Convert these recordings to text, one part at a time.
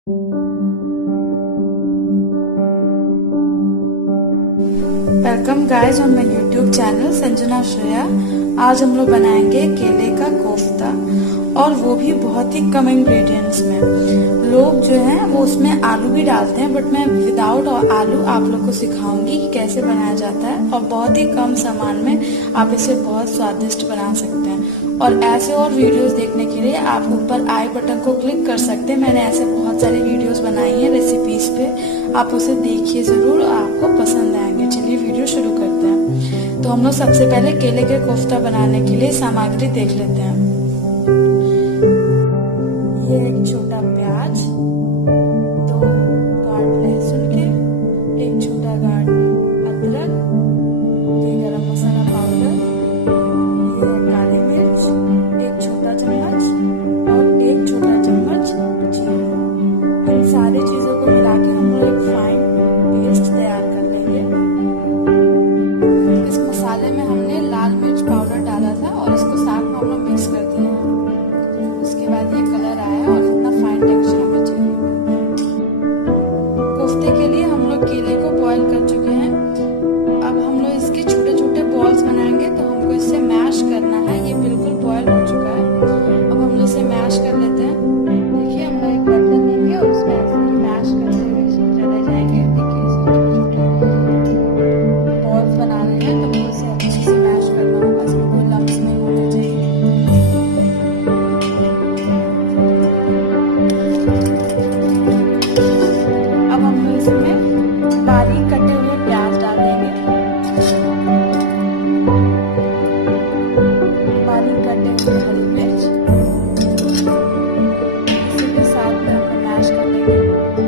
Welcome guys on my YouTube channel Sanjana Shreya. आज हम लोग बनाएंगे केले का कोफ्ता, और वो भी बहुत ही कम इंग्रेडिएंट्स में। लोग जो हैं वो उसमें आलू भी डालते हैं, बट मैं विदाउट आलू आप लोग को सिखाऊंगी कि कैसे बनाया जाता है, और बहुत ही कम सामान में आप इसे बहुत स्वादिष्ट बना सकते हैं। और ऐसे और वीडियोस देखने के लिए आप ऊपर आई बटन को क्लिक कर सकते हैं। मैंने ऐसे बहुत सारी वीडियोस बनाई हैं रेसिपीज पे, आप उसे देखिए जरूर, आपको पसंद आएंगे। चलिए वीडियो शुरू करते हैं। तो हम लोग सबसे पहले केले के कोफ्ता बनाने के लिए सामग्री देख लेते हैं। ये एक छोटा प्याज, 2 गांठ लहसुन के, 1 छोटा गांठ अदरक, ये गरम मसाला पाउडर, ये काली मिर्च 1 छोटा चम्मच और 1 छोटा चम्मच जीरा। इन सारी चीजों को मिला के हम लोग एक फाइन पेस्ट तैयार कर लेंगे। इस मसाले में हमने लाल मिर्च पाउडर डाला था और इसको साथ में हम लोग मिक्स कर दिए हैं। उसके बाद ये कलर आया और इतना फाइन टेक्सचर हमें चाहिए। कोफ्ते के लिए हम लोग केले को बॉईल कर चुके हैं। अब हम लोग इसके छोटे छोटे बॉल्स बनाएंगे, तो हमको इसे मैश करना है। ये बिल्कुल बॉईल हो चुका है। अब हम लोग इसे मैश कर लेते हैं। देखिए हम लोग एक बर्तन लेंगे और उसमें ऐसे मैश करते हुए इसमें चले जाएंगे। देखिए बॉल्स बनाने हैं, तो हमको इसे अच्छे से मैश करना होगा। इसमें कोई लम्स नहीं होने चाहिए। अब हम लोग इसमें बारीक कटे हुए प्याज डाल देंगे, बारीक कटे हुए हरी मिर्च, इसी के साथ में हम मैश कर लेंगे।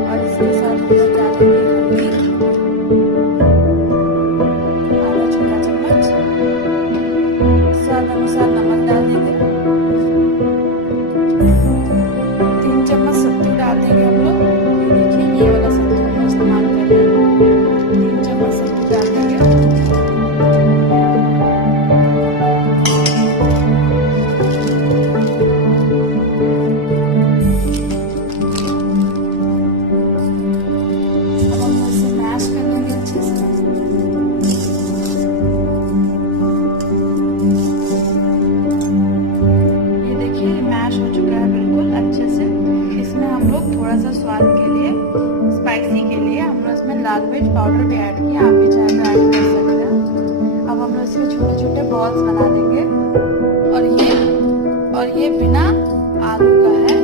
और इसके साथ हम लोग डालेंगे हल्दी, आधा छोटा चम्मच, स्वाद अनुसार नमक डाल देंगे, 3 चम्मच सत्तू डाल देंगे हम लोग। देखिए ये वाला सत्तू हम लोग इस्तेमाल कर रहे हैं। 3 चम्मच सत्तू डाल देंगे। अब हम लोग इसे मैश कर लेंगे अच्छे से। ये देखिए मैश हो चुका है बिल्कुल अच्छे से। इसमें हम लोग थोड़ा सा स्वाद के लिए, स्पाइसी के लिए हम लोग इसमें लाल मिर्च पाउडर भी ऐड किया। आप भी चाहे तो ऐड कर सकते हैं। अब हम लोग इसमें छोटे छोटे बॉल्स बना देंगे। और ये बिना आलू का है।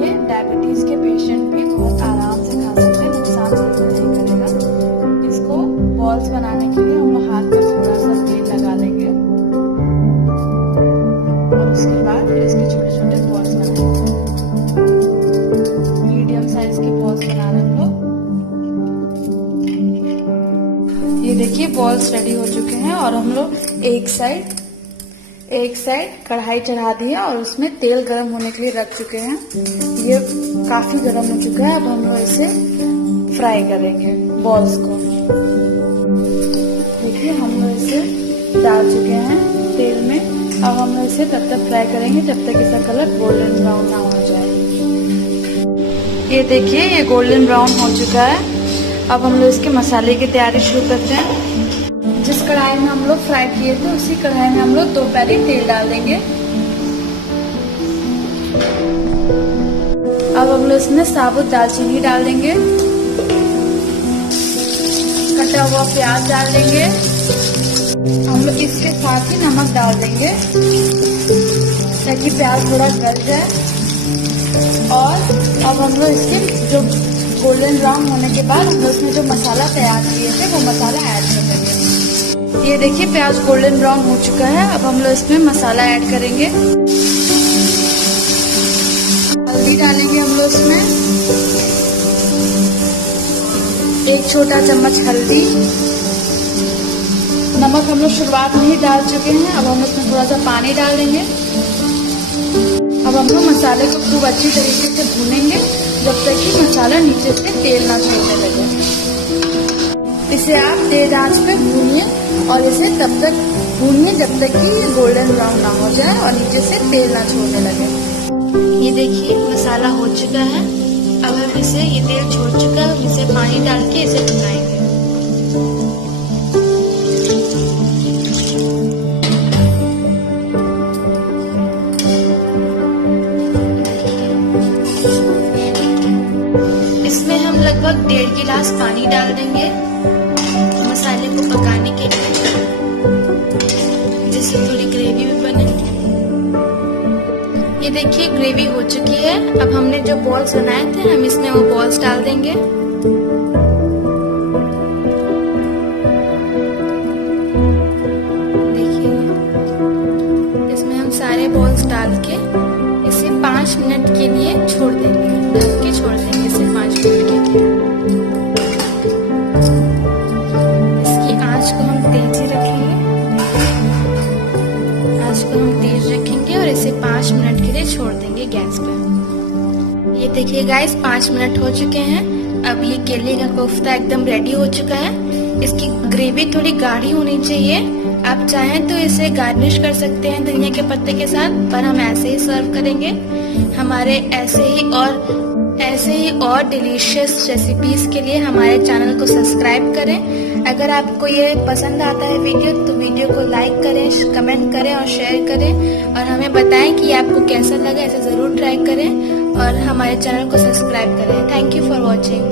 ये डायबिटीज के पेशेंट भी बहुत आराम से खा सकते हैं, नुकसान बिल्कुल नहीं करेगा। इसको बॉल्स बनाने के लिए हम लोग हाथ में थोड़ा सा तेल लगा लेंगे, और उसके बाद फिर इसके छोटे छोटे बॉल्स बनाएंगे। मीडियम साइज के बॉल्स बना रहे हम लोग। ये देखिए बॉल्स रेडी हो चुके हैं, और हम लोग एक साइड कढ़ाई चढ़ा दी है और उसमें तेल गर्म होने के लिए रख चुके हैं। ये काफी गर्म हो चुका है। अब हम लोग इसे फ्राई करेंगे बॉल्स को। देखिए हम लोग इसे डाल चुके हैं तेल में। अब हम लोग इसे तब तक फ्राई करेंगे जब तक इसका कलर गोल्डन ब्राउन ना हो जाए। ये देखिए ये गोल्डन ब्राउन हो चुका है। अब हम लोग इसके मसाले की तैयारी शुरू करते हैं। जिस कढ़ाई में हम लोग फ्राई किए थे उसी कढ़ाई में हम लोग 2 पैरी तेल डाल देंगे। अब हम लोग इसमें साबुत दालचीनी डाल देंगे, कटा हुआ प्याज डाल देंगे। हम लोग इसके साथ ही नमक डाल देंगे ताकि प्याज थोड़ा गल जाए। और अब हम लोग इसके जो गोल्डन ब्राउन होने के बाद हम लोग इसमें जो मसाला तैयार किए थे वो मसाला ऐड कर देंगे। ये देखिए प्याज गोल्डन ब्राउन हो चुका है। अब हम लोग इसमें मसाला ऐड करेंगे। हल्दी डालेंगे हम लोग इसमें, 1 छोटा चम्मच हल्दी। नमक हम लोग शुरुआत में ही डाल चुके हैं। अब हम इसमें थोड़ा सा पानी डाल देंगे। अब हम लोग मसाले को खूब अच्छी तरीके से भूनेंगे जब तक कि मसाला नीचे से तेल ना छोड़ने लगे। इसे आप तेज आंच पे भूनिए और इसे तब तक भूनिए जब तक कि गोल्डन ब्राउन ना हो जाए और नीचे से तेल ना छोड़ने लगे। ये देखिए मसाला हो चुका है। अब हम हम इसे, ये तेल छोड़ चुका है, हम इसे पानी डाल के इसे भुनाएंगे। इसमें हम लगभग 1.5 गिलास पानी डाल देंगे मसाले को पकाने के लिए, जिससे थोड़ी ग्रेवी भी बने। ये देखिए ग्रेवी हो चुकी है। अब हमने जो बॉल्स बनाए थे हम इसमें वो बॉल्स डाल देंगे। देखिए इसमें हम सारे बॉल्स डाल के इसे 5 मिनट के लिए छोड़ देंगे, ढक के छोड़ देंगे इसे 5 मिनट के लिए। इसकी आंच को हम तेज रखेंगे, आंच को हम तेज रखेंगे और इसे 5 मिनट के लिए छोड़ देंगे गैस पे। ये देखिए गाइस 5 मिनट हो चुके हैं। अब ये केले का कोफ्ता एकदम रेडी हो चुका है। इसकी ग्रेवी थोड़ी गाढ़ी होनी चाहिए। आप चाहें तो इसे गार्निश कर सकते हैं धनिया के पत्ते के साथ, पर हम ऐसे ही सर्व करेंगे। हमारे ऐसे ही और डिलीशियस रेसिपीज के लिए हमारे चैनल को सब्सक्राइब करें। अगर आपको ये पसंद आता है वीडियो तो वीडियो को लाइक करें, कमेंट करें और शेयर करें, और हमें बताएं कि आपको कैसा लगा। ऐसे जरूर ट्राई करें और हमारे चैनल को सब्सक्राइब करें। Thank you for watching.